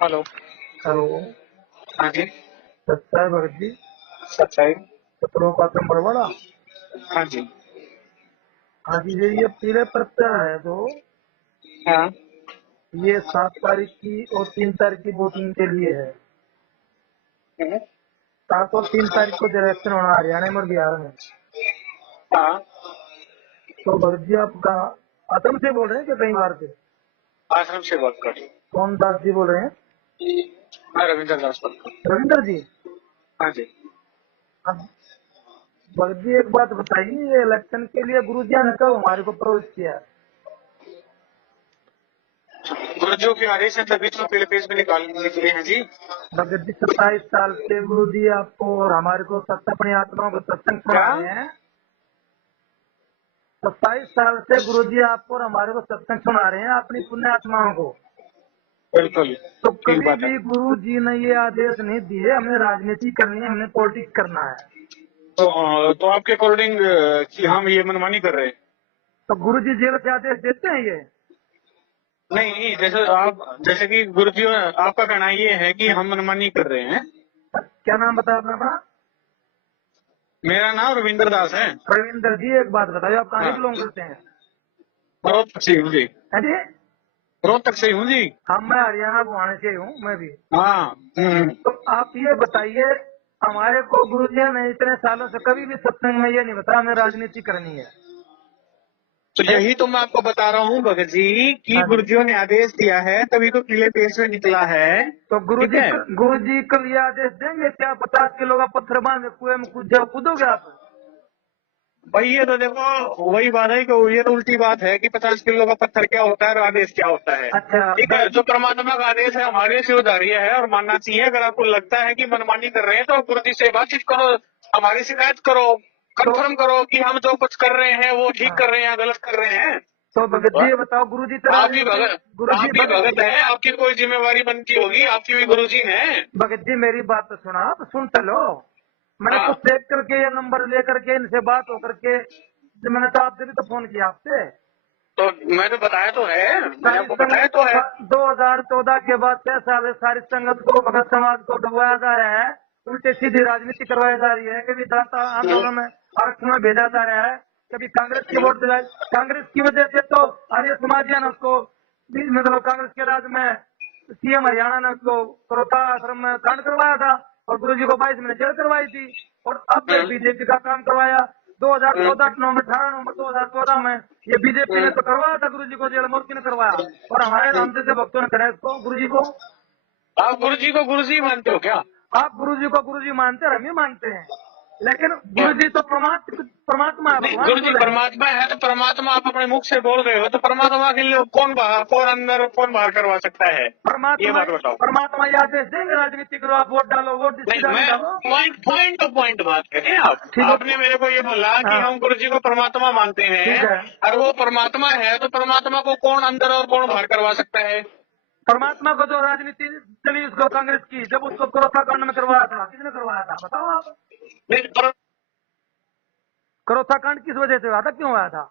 Hello. Hello. हाँ जी। सच्चाई भगत जी। सच्चाई। सत्रों का नंबर वाला। हाँ जी। हाँ जी, ये पीले पत्थर है जो हाँ। ये 7 तारीख की और 3 तारीख की वोटिंग के लिए है। हम्म। 7 और 3 तारीख को इलेक्शन होना हरियाणा में और बिहार में। हाँ। तो भगत जी, आप कहाँ असम से बोल रहे हैं कि कहीं बाहर से? आश्रम से बात कर रही कौन दास जी बोल रहे हैं? हूँ। मैं रविंद्र दास बात कर रहा रविंदर जी। हूँ। हाँ जी। अब भगत जी एक बात बताइए, ये इलेक्शन के लिए गुरु जी ने कब हमारे को प्रवेश किया? गुरुजियों के आदेश है तभी तो पीले पेज में निकले हैं जी। भगत जी 27 साल से गुरु जी आपको और हमारे को अपनी आत्माओं को सत्संग सुना क्या? रहे हैं। 27 साल से गुरुजी आपको और हमारे को सत्संग सुना रहे हैं अपनी पुण्य आत्माओं को। बिल्कुल तो ठीक कभी बात है। भी गुरु जी ने ये आदेश नहीं दिए हमें राजनीति करनी है, हमने पॉलिटिक्स करना है। तो आपके अकॉर्डिंग कि हम ये मनमानी कर रहे हैं? तो गुरु जी जेल से आदेश देते हैं ये? नहीं, जैसे कि गुरुजी आपका कहना ये है कि हम मनमानी कर रहे हैं। क्या नाम बताया आपने अपना? मेरा नाम रविंद्र दास है। रविंदर जी, एक बात बताइए, आप कहाँ से हाँ। बिलोंग करते हैं? रोहतक से हूँ जी। हैं जी? रोहतक से हूँ जी। हम मैं हरियाणा बुहाने से हूँ, मैं भी। हाँ। तो आप ये बताइए, हमारे को गुरु जी ने इतने सालों से कभी भी सत्संग में ये नहीं बताया हमें राजनीति करनी है। तो यही तो मैं आपको बता रहा हूँ भगत जी कि हाँ जी। गुरुजियों ने आदेश दिया है तभी तो पीले पेज में निकला है। तो ठीक है। गुरु जी कल ये आदेश देंगे क्या 50 किलो का पत्थर बांध के कुएं में कूद जाओ, कूदोगे आप? भाई ये तो देखो वही बात है कि ये तो उल्टी बात है कि 50 किलो का पत्थर क्या होता है और आदेश क्या होता है। अच्छा ठीक है, जो परमात्मा का आदेश है हमारे से उदाहरण है और मानना चाहिए। अगर आपको लगता है कि मनमानी कर रहे हैं तो गुरु जी से बातचीत करो, हमारी शिकायत करो, तो कंफर्म करो कि हम जो कुछ कर रहे हैं वो ठीक हाँ, कर रहे हैं या गलत कर रहे हैं। तो भगत जी ये बताओ, गुरु जी तो आप भी राजनीति, भगत गुरु जी आप भी भगत है, आपकी कोई जिम्मेवारी बनती होगी, आपकी भी गुरुजी हैं। भगत जी मेरी बात तो सुना, आप सुन तो लो। मैंने हाँ। कुछ देख करके ये नंबर लेकर के इनसे बात होकर के मैंने तो आपसे भी तो फोन किया आपसे। तो मैंने बताया तो है, मैंने सारी आपको बताया तो है। संगत 2014 के बाद 6 साल सारी संगत को भगत समाज को डुबाया जा रहा है, उल्टे सीधी राजनीति करवाई जा रही है। कभी दाता आंदोलन में आरक्षण में भेजा जा रहा है, कभी कांग्रेस की वोट दिलाई। कांग्रेस की वजह से तो आर्य समाजिया ने उसको मतलब कांग्रेस के राज में सीएम हरियाणा ने उसको करोता आश्रम में कांड करवाया था और गुरु जी को 22 महीने जेल करवाई थी। और अब फिर बीजेपी का काम करवाया 2014 नवंबर 18 नवंबर 2014 में। ये बीजेपी ने तो करवाया था गुरु जी को जेल, मोदी ने करवाया। और हमारे राम जैसे भक्तों ने कराया इसको गुरु जी को। आप गुरु जी को गुरु जी मानते हो क्या? आप गुरु जी को गुरु जी मानते हैं, हम ही मानते हैं, लेकिन क्या? गुरु जी तो परमात्मा है, नहीं, भगवान गुरु जी बोले हैं। परमात्मा है तो परमात्मा आप अपने मुख से बोल रहे हो तो परमात्मा के लिए कौन अंदर कौन बाहर करवा सकता है? ये परमात्मा बात बताओ। परमात्मा ये आदेश देंगे राजनीति करो, आप वोट डालो, वोट नहीं, सीधा नहीं मैं डालो। पॉइंट पॉइंट टू पॉइंट बात करें। आप ठीक है। आपने मेरे को ये बोला कि हाँ हम गुरु जी को परमात्मा मानते ठीक हैं। है। और वो परमात्मा है तो परमात्मा को कौन अंदर और कौन बाहर करवा सकता है? परमात्मा को जो राजनीति चली उसको कांग्रेस की, जब उसको करोथा कांड में करवाया था, किसने करवाया था बताओ आप? नहीं, करोथा कांड किस वजह से हुआ था, क्यों हुआ था?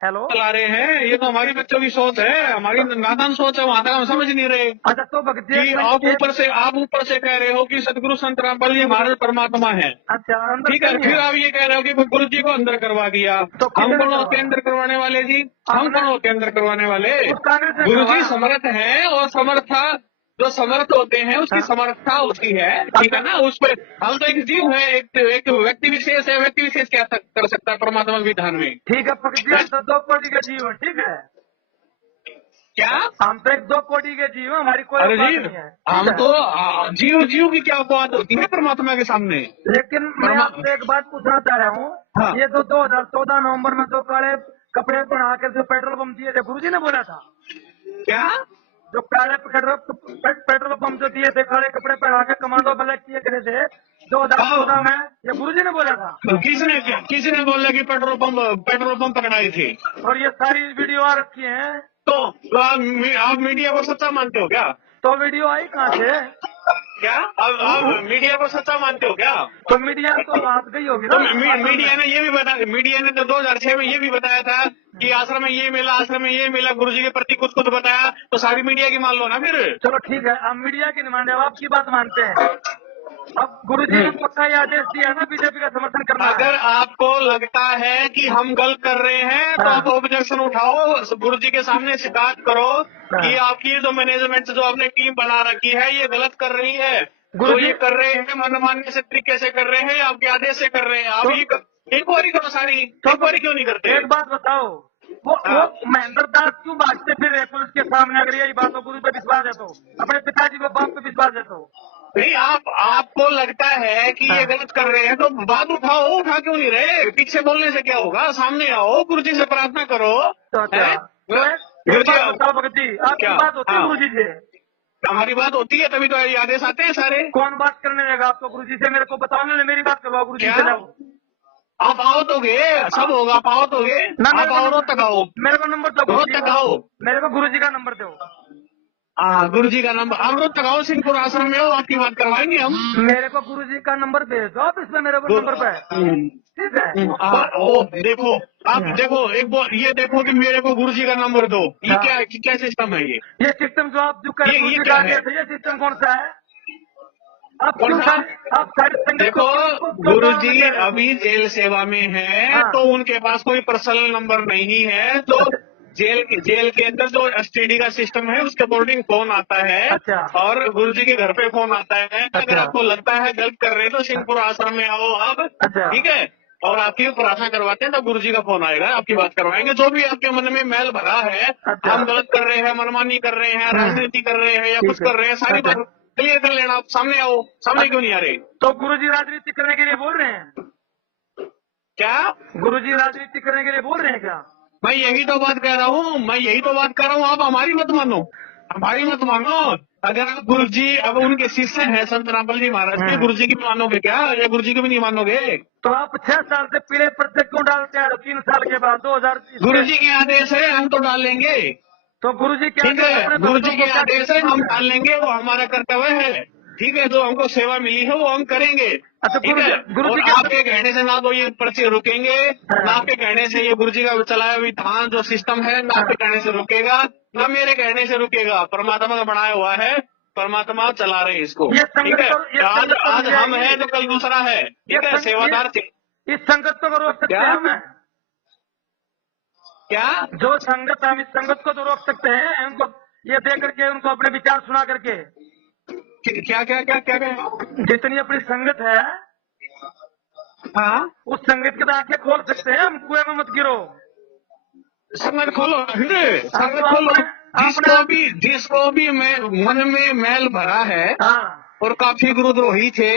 हेलो। चला रहे हैं, ये तो हमारी बच्चों की सोच है, हमारी नादान सोच है, वहां तक हम समझ नहीं रहे अच्छा तो भगत जी एक कि मिनट एक। आप ऊपर से कह रहे हो कि सदगुरु संत रामपाल जी हमारे परमात्मा है। अच्छा अंदर ठीक से है, नहीं फिर है आप ये कह रहे हो कि गुरु जी को अंदर करवा दिया। तो हम किसने कौन होते हैं करवाया? अंदर करवाने वाले जी? हम आपने कौन होते हैं अंदर करवाने वाले? उस कांग्रेस ने गुरु जी करवाया। समर्थ है और समर्था जो समर्थ होते हैं उसकी हाँ। समर्था होती है। ठीक अच्छा है ना, उस पर हम तो एक जीव है, एक व्यक्ति विशेष है। व्यक्ति विशेष क्या कर सकता है परमात्मा के विधान में? ठीक है भगत जी, है? हम तो 2 कोटि के जीव है, ठीक है। क्या? हम तो 1-2 कोटि के जीव है, हमारी कोई अरे औकात जी, नहीं है, ठीक हम है। तो जीव जीव की क्या बात होती है परमात्मा के सामने? लेकिन मैं परमा आपसे एक बात पूछना चाह रहा हूँ, हाँ। ये तो 2014 नवंबर में जो काले कपड़े पहना के जो पेट्रोल पंप दिए थे गुरु जी ने बोला था। क्या? जो काले पेट्रोल पंप जो दिए थे, काले कपड़े पहना के कमांडो ब्लैक किए गए थे 2014 में, ये गुरु जी ने बोला था। किसने बोला कि पेट्रोल पंप पकड़ाए थे? और ये सारी वीडियो आ रखी है। तो आप मीडिया को सच्चा मानते हो क्या? तो वीडियो आई कहाँ से? क्या अब मीडिया को सच्चा मानते हो क्या? तो मीडिया तो बात गई होगी तो ना। मीडिया ने ये भी बताया, मीडिया ने तो 2006 में ये भी बताया था कि आश्रम में ये मिला, आश्रम में ये मिला, गुरुजी के प्रति कुछ कुछ बताया, तो सारी मीडिया की मान लो ना फिर। चलो ठीक है, आप मीडिया की नहीं मानते, अब आपकी बात मानते हैं। अब गुरुजी ने पक्का ये आदेश दिया है ना बीजेपी का समर्थन करना है। अगर आपको लगता है कि हम गलत कर रहे हैं तो आप ऑब्जेक्शन उठाओ, गुरुजी के सामने शिकायत करो कि आपकी जो मैनेजमेंट जो आपने टीम बना रखी है ये गलत कर रही है, जो ये कर रहे हैं मनमानी से तरीके से कर रहे हैं, आपके आदेश से कर रहे हैं। आप ये इंक्वायरी करो सारी, इंक्वायरी क्यों नहीं करते? एक बात बताओ, वो महेंद्र दास क्यों भागते फिर रहे पुलिस के सामने? अगर यही बात हो, गुरु पे विश्वास है तो, अपने पिताजी पे बाप पे विश्वास है तो। नहीं, आपको लगता है कि ये गलत कर रहे हैं तो बात उठाओ, उठा क्यों नहीं रहे? पीछे बोलने से क्या होगा? सामने आओ, गुरुजी से प्रार्थना करो। गुरुजी बताओ भगत जी, आपकी बात होती है गुरुजी से? हमारी बात होती है तभी तो ये आदेश आते हैं सारे। कौन बात करने देगा आपको गुरुजी से? मेरे को बताओ ना, मेरी बात करवाओ गुरुजी से। आप आओ तो गे, सब होगा, आप आओ तो गे, आप आओ रोज तक आओ, मेरे को नंबर दो, रोज तक आओ, मेरे को गुरुजी का नंबर दो। हाँ, गुरुजी का नंबर, आप रोज तक आओ, सिंहपुर आश्रम में हो, आपकी बात करवाएंगे हम। मेरे को गुरुजी का नंबर भेज दो आप, इसमें मेरे को नंबर पे, ठीक है? ओ देखो, आप देखो ये देखो कि मेरे को गुरुजी का नंबर दो। ये क्या सिस्टम है ये सिस्टम जो आप जो कर ये क्या है? ये सिस्टम कौन सा है? आप देखो, गुरुजी अभी जेल सेवा में है तो उनके पास कोई पर्सनल नंबर नहीं है, तो जेल के अंदर जो एसटीडी का सिस्टम है उसके अकॉर्डिंग फोन आता है और गुरुजी के घर पे फोन आता है। अगर आपको लगता है गलत कर रहे हैं तो सिंहपुर आश्रम में आओ आप, ठीक है, और आपकी प्रार्थना करवाते हैं तो गुरुजी का फोन आएगा, आपकी बात करवाएंगे। जो भी आपके मन में मैल भरा है, हम गलत कर रहे हैं, मनमानी कर रहे हैं, राजनीति कर रहे हैं या कुछ कर रहे हैं, सारी बात क्लियर कर लेना। आप सामने आओ, सामने क्यों नहीं आ रहे? तो गुरुजी राजनीति करने के लिए बोल रहे हैं क्या? गुरुजी राजनीति करने के लिए बोल रहे हैं क्या? मैं यही तो बात कह रहा हूँ, मैं यही तो बात कर रहा हूँ। आप हमारी मत मानो, हमारी मत मानो। अगर आप गुरुजी अब उनके शिष्य हैं संत रामपाल जी महाराज के, गुरुजी की मानोगे क्या? या गुरुजी की भी नहीं मानोगे? तो आप 6 साल से पीले पर्चे क्यों डालते हैं 3 साल के बाद 2000? गुरुजी के आदेश है, हम तो डाल लेंगे। तो गुरुजी के ठीक है, गुरुजी के आदेश है, हम डाल लेंगे, वो हमारा कर्तव्य है। ठीक है, जो हमको सेवा मिली है वो हम करेंगे। ठीक है, और आपके कहने से ना तो ये पर्चे रुकेंगे, ना आपके कहने से ये गुरुजी का चलाया विधान जो सिस्टम है, ना आपके कहने से रुकेगा, ना मेरे कहने से रुकेगा। परमात्मा का बनाया हुआ है, परमात्मा चला रहे इसको। ठीक है, आज हम है तो कल दूसरा है। ठीक है, सेवादार थे। इस संगत को रोक सकते हैं हम? क्या? जो संगत, हम इस संगत को तो रोक सकते हैं, उनको ये दे करके, उनको अपने विचार सुना करके। क्या क्या क्या क्या क्या? जितनी अपनी संगत है, हाँ, उस संगत की आंखें खोल सकते हैं हम। कुएं में मत गिरो, संगत खोलो, संगत खोलो। जिसको भी मन में मैल भरा है और काफी गुरुद्रोही थे,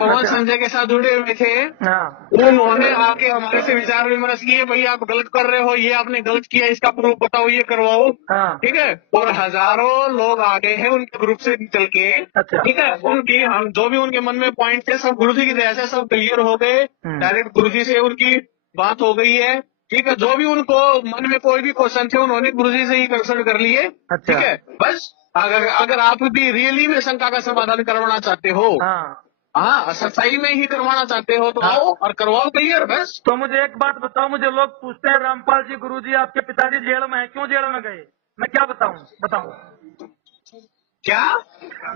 पवन संजय के साथ जुड़े हुए थे, उन्होंने आके हमारे से विचार विमर्श किए, भाई आप गलत कर रहे हो, ये आपने गलत किया, इसका प्रूफ बताओ, ये करवाओ। ठीक है, और हजारों लोग आ गए हैं उनके ग्रुप से निकल के। ठीक है, उनकी हम जो भी उनके मन में पॉइंट थे सब गुरुजी की दया से सब क्लियर हो गए। डायरेक्ट गुरुजी से उनकी बात हो गई है। ठीक है, जो भी उनको मन में कोई भी क्वेश्चन थे उन्होंने गुरुजी से ही कंसल्ट कर लिए। ठीक है, बस अगर आप भी रियली में शंका का समाधान करवाना चाहते हो, हाँ, सच्चाई में ही करवाना चाहते हो तो आओ और करवाओ क्लियर, बस। तो मुझे एक बात बताओ, मुझे लोग पूछते हैं रामपाल जी, गुरुजी आपके पिताजी जेल में है, क्यों जेल में गए? मैं क्या बताऊं? क्या?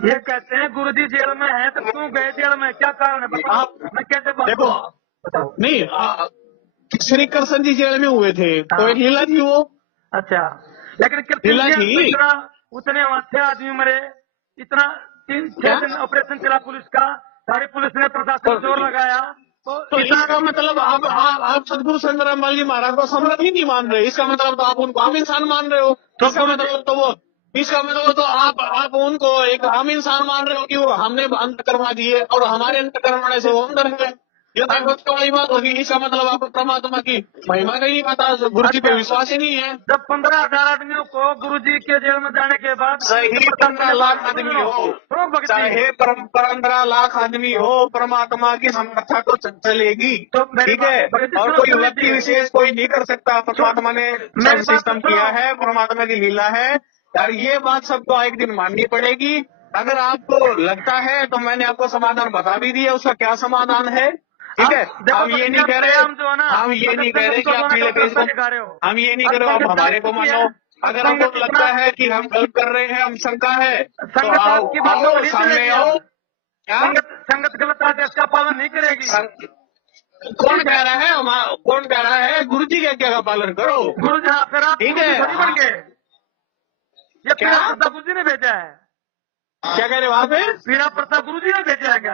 ये कहते हैं गुरुजी जेल में है तो क्यों गए जेल में, क्या कारण है बताओ? मैं कैसे देखो, बताओ। नहीं, श्री कृष्ण जी जेल में हुए थे तो एक लीला थी वो। अच्छा, लेकिन कृष्ण उतने वहाँ 6 आदमी मरे, इतना 3-6 दिन ऑपरेशन चला पुलिस का, सारी पुलिस ने प्रशासन जोर लगाया। तो इसका मतलब आप सदगुरु संत रामपाल जी महाराज को सम्राट ही नहीं मान रहे, इसका मतलब तो आप उनको आम इंसान मान रहे हो। इसका मतलब तो आप उनको एक आम इंसान मान रहे हो कि वो हमने अंत करवा दिए और हमारे अंत करवाने से वो अंदर है। ये तो बड़ी बात होगी। इसका मतलब आपको परमात्मा की महिमा का ही पता, गुरुजी पे विश्वास ही नहीं है। जब 15,000 आदमियों को गुरुजी के जेल में जाने के बाद, चाहे 15 लाख आदमी हो, चाहे 15 लाख आदमी हो, परमात्मा की समर्था तो चलेगी। ठीक है, और कोई व्यक्ति विशेष कोई नहीं कर सकता। परमात्मा ने सब सिस्टम किया है, परमात्मा की लीला है यार। ये बात सबको एक दिन माननी पड़ेगी। अगर आपको लगता है तो मैंने आपको समाधान बता भी दिया, उसका क्या समाधान है। ठीक है, हम ये नहीं कह रहे, हम ये नहीं कह रहे कि आप पीले पेज को, हम ये नहीं कह रहे आप हमारे को मानो। अगर हमको लगता है कि हम गलत कर रहे हैं, हम शंका है, तो आओ सामने आओ। क्या संगत गलत आदेश का पालन नहीं करेगी। कौन कह रहा है, कौन कह रहा है? गुरु जी के क्या का पालन करो। गुरु जी फिर आप ठीक है, बन गए, ये क्या? पीड़ा प्रताप गुरु जी ने भेजा है। क्या कह रहे वहां पे? पीड़ा प्रताप गुरु जी ने भेजा है क्या?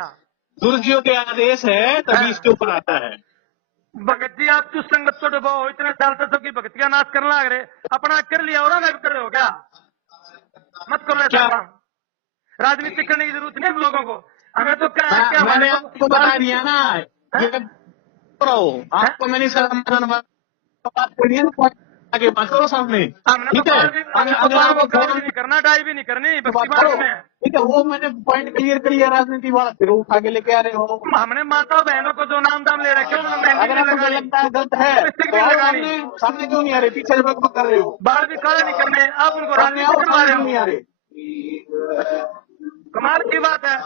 गुरु जियों के आदेश है तभी इसके ऊपर आता है। भगत जी आप तो संगत को डुबाओ, इतने साल से सबकी भक्ति का नाश करने लग रहे, अपना कर लिया और अलग कर रहे हो क्या? मत करो ऐसा काम। राजनीति करने की जरूरत नहीं लोगों को। हमें तो क्या मैंने आपको बता दिया ना, आपको मैंने समाधान बात करी है ना, आगे बात करो सामने। ठीक है, अगर आपको नहीं करना, डाई भी नहीं करनी, बात करो। ठीक है, वो मैंने पॉइंट क्लियर कर लिया, राजनीति वाला फिर उठा के लेके आ रहे हो। हमने माता बहनों को जो नाम दाम ले रखे हैं, अगर आपको लगता है गलत है तो सामने क्यों नहीं आ रहे? पीछे कर रहे हो, बाहर भी काला नहीं करने, आप उनको राजनीति करवा रहे हो। नहीं आ रहे। कमाल की बात है।